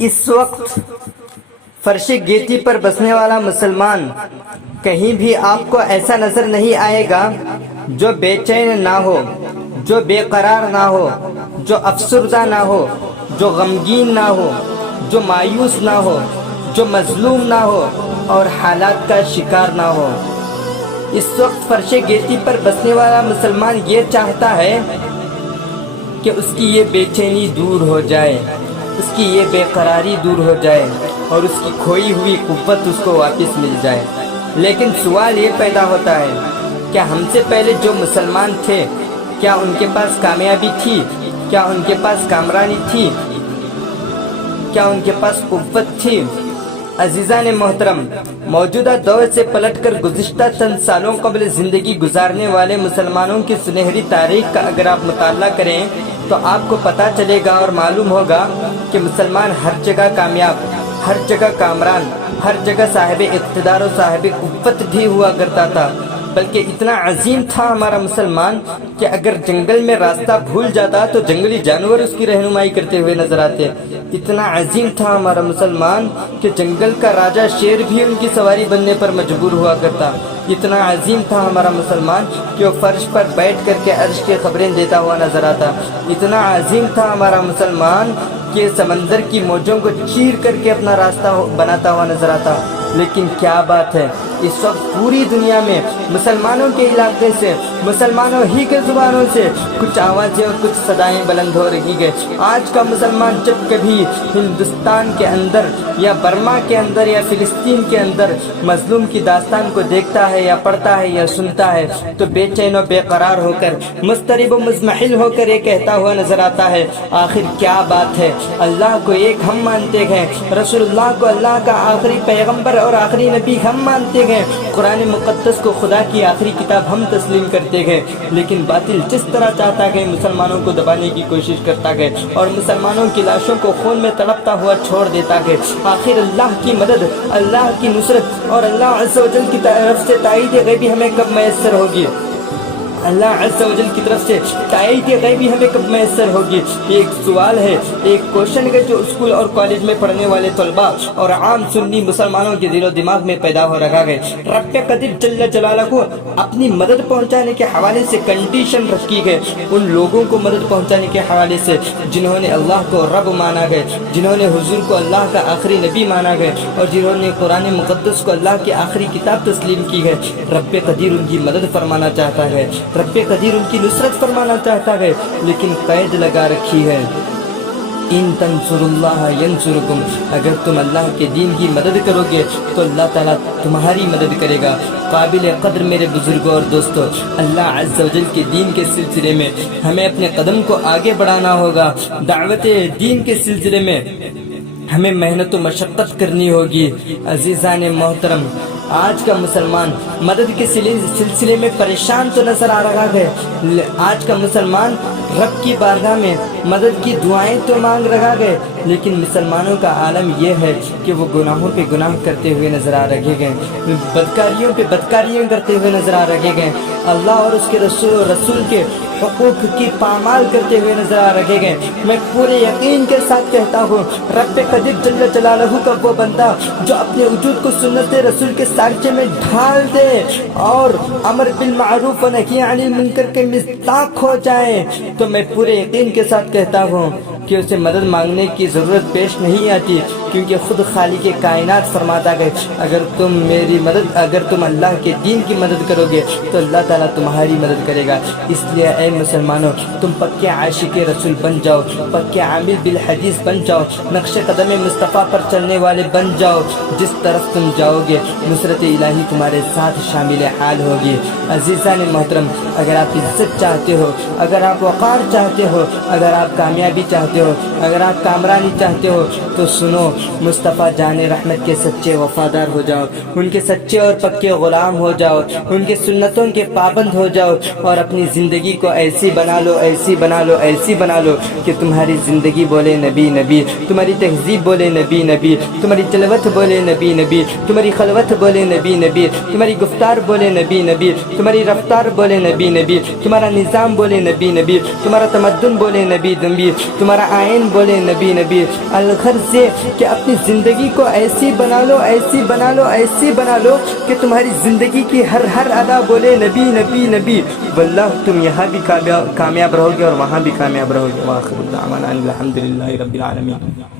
اس وقت فرش گیتی پر بسنے والا مسلمان کہیں بھی آپ کو ایسا نظر نہیں آئے گا جو بے چین نہ ہو، جو بے قرار نہ ہو، جو افسردہ نہ ہو، جو غمگین نہ ہو، جو مایوس نہ ہو، جو مظلوم نہ ہو اور حالات کا شکار نہ ہو۔ اس وقت فرش گیتی پر بسنے والا مسلمان یہ چاہتا ہے کہ اس کی یہ بے چینی دور ہو جائے، اس کی یہ بے قراری دور ہو جائے اور اس کی کھوئی ہوئی قوت اس کو واپس مل جائے۔ لیکن سوال یہ پیدا ہوتا ہے، کیا ہم سے پہلے جو مسلمان تھے، کیا ان کے پاس کامیابی تھی؟ کیا ان کے پاس کامرانی تھی؟ کیا ان کے پاس قوت تھی؟ عزیزان محترم، موجودہ دور سے پلٹ کر گزشتہ چند سالوں قبل زندگی گزارنے والے مسلمانوں کی سنہری تاریخ کا اگر آپ مطالعہ کریں تو آپ کو پتہ چلے گا اور معلوم ہوگا کہ مسلمان ہر جگہ کامیاب، ہر جگہ کامران، ہر جگہ صاحب اقتدار و صاحب قوت بھی ہوا کرتا تھا۔ بلکہ اتنا عظیم تھا ہمارا مسلمان کہ اگر جنگل میں راستہ بھول جاتا تو جنگلی جانور اس کی رہنمائی کرتے ہوئے نظر آتے۔ اتنا عظیم تھا ہمارا مسلمان کہ جنگل کا راجہ شیر بھی ان کی سواری بننے پر مجبور ہوا کرتا۔ اتنا عظیم تھا ہمارا مسلمان کہ وہ فرش پر بیٹھ کر کے عرش کی خبریں دیتا ہوا نظر آتا۔ اتنا عظیم تھا ہمارا مسلمان کہ سمندر کی موجوں کو چیر کر کے اپنا راستہ بناتا ہوا نظر آتا۔ لیکن کیا بات ہے، اس وقت پوری دنیا میں مسلمانوں کے علاقے سے، مسلمانوں ہی کے زبانوں سے کچھ آوازیں اور کچھ صدائیں بلند ہو رہی ہے۔ آج کا مسلمان جب کبھی ہندوستان کے اندر یا برما کے اندر یا فلسطین کے اندر مظلوم کی داستان کو دیکھتا ہے یا پڑھتا ہے یا سنتا ہے تو بے چین و بے قرار ہو کر، مضطرب و مضمحل ہو کر یہ کہتا ہوا نظر آتا ہے، آخر کیا بات ہے؟ اللہ کو ایک ہم مانتے ہیں، رسول اللہ کو اللہ کا آخری پیغمبر اور آخری نبی ہم مانتے ہیں، قرآن مقدس کو خدا کی آخری کتاب ہم تسلیم کرتے ہیں، لیکن باطل جس طرح چاہتا ہے مسلمانوں کو دبانے کی کوشش کرتا ہے اور مسلمانوں کی لاشوں کو خون میں تڑپتا ہوا چھوڑ دیتا ہے۔ آخر اللہ کی مدد، اللہ کی نصرت اور اللہ عز و جل کی طرف سے تائید غیبی ہمیں کب میسر ہوگی؟ اللہ عز و جل کی طرف سے تائید غیبی ہمیں کب میسر ہوگی؟ یہ ایک سوال ہے، ایک کوشچن ہے جو اسکول اور کالج میں پڑھنے والے طلباء اور عام سنی مسلمانوں کے دل و دماغ میں پیدا ہو رکھا ہے۔ رب قدیر جل جلالہ کو اپنی مدد پہنچانے کے حوالے سے کنڈیشن رکھی ہے، ان لوگوں کو مدد پہنچانے کے حوالے سے جنہوں نے اللہ کو رب مانا ہے، جنہوں نے حضور کو اللہ کا آخری نبی مانا ہے اور جنہوں نے قرآن مقدس کو اللہ کی آخری کتاب تسلیم کی ہے۔ رب قدیر ان کی مدد فرمانا چاہتا ہے، رب قدیر ان کی نصرت فرمانا چاہتا ہے، لیکن قید لگا رکھی ہے، ان تنصر اللہ ینصرکم، اگر تم اللہ کے دین کی مدد کرو گے تو اللہ تعالیٰ تمہاری مدد کرے گا۔ قابل قدر میرے بزرگوں اور دوستو، اللہ عز و جل کے دین کے سلسلے میں ہمیں اپنے قدم کو آگے بڑھانا ہوگا۔ دعوت دین کے سلسلے میں ہمیں محنت و مشقت کرنی ہوگی۔ عزیزان محترم، آج کا مسلمان مدد کے سلسلے میں پریشان تو نظر آ رہا ہے، آج کا مسلمان رب کی بارگاہ میں مدد کی دعائیں تو مانگ رہا ہے، لیکن مسلمانوں کا عالم یہ ہے کہ وہ گناہوں پہ گناہ کرتے ہوئے نظر آ رہے ہیں، بدکاریوں پہ بدکاریاں کرتے ہوئے نظر آ رہے ہیں، اللہ اور اس کے رسول کے حقوق کی پامال کرتے ہوئے نظر آ رہے ہیں۔ میں پورے یقین کے ساتھ کہتا ہوں، رب قدیر جل جلالہ کا وہ بندہ جو اپنے وجود کو سنت رسول کے سانچے میں ڈھال دے اور امر بالمعروف و نہی عن المنکر کے مصداق ہو جائے، تو میں پورے یقین کے ساتھ کہتا ہوں کہ اسے مدد مانگنے کی ضرورت پیش نہیں آتی، کیونکہ خود خالق کائنات فرماتا ہے، اگر تم اللہ کے دین کی مدد کرو گے تو اللہ تعالیٰ تمہاری مدد کرے گا۔ اس لیے اے مسلمانوں، تم پکے عاشق رسول بن جاؤ، پکے عامل بالحدیث بن جاؤ، نقش قدم مصطفیٰ پر چلنے والے بن جاؤ۔ جس طرف تم جاؤ گے نصرت الہی تمہارے ساتھ شامل حال ہوگی۔ عزیزان محترم، اگر آپ عزت چاہتے ہو، اگر آپ وقار چاہتے ہو، اگر آپ کامیابی چاہتے ہو، اگر آپ کامرانی چاہتے ہو تو سنو، مصطفیٰ جان رحمت کے سچے وفادار ہو جاؤ، ان کے سچے اور پکے غلام ہو جاؤ، ان کے سنتوں کے پابند ہو جاؤ اور اپنی زندگی کو ایسی بنا لو، ایسی بنا لو، ایسی بنا لو کہ تمہاری زندگی بولے نبی نبی، تمہاری تہذیب بولے نبی نبی، تمہاری جلوت بولے نبی نبی، تمہاری خلوت بولے نبی نبی، تمہاری گفتار بولے نبی نبی، تمہاری رفتار بولے نبی نبی، تمہارا نظام بولے نبی نبی، تمہارا تمدن بولے نبی نبی، تمہارا آئین بولے نبی نبی، الغرض یہ کہ اپنی زندگی کو ایسی بنا لو، ایسی بنا لو، ایسی بنا لو کہ تمہاری زندگی کی ہر ادا بولے نبی نبی نبی، واللہ تم یہاں بھی کامیاب رہو گے اور وہاں بھی کامیاب رہو گے۔ وآخر دعوانا الحمدللہ رب العالمین۔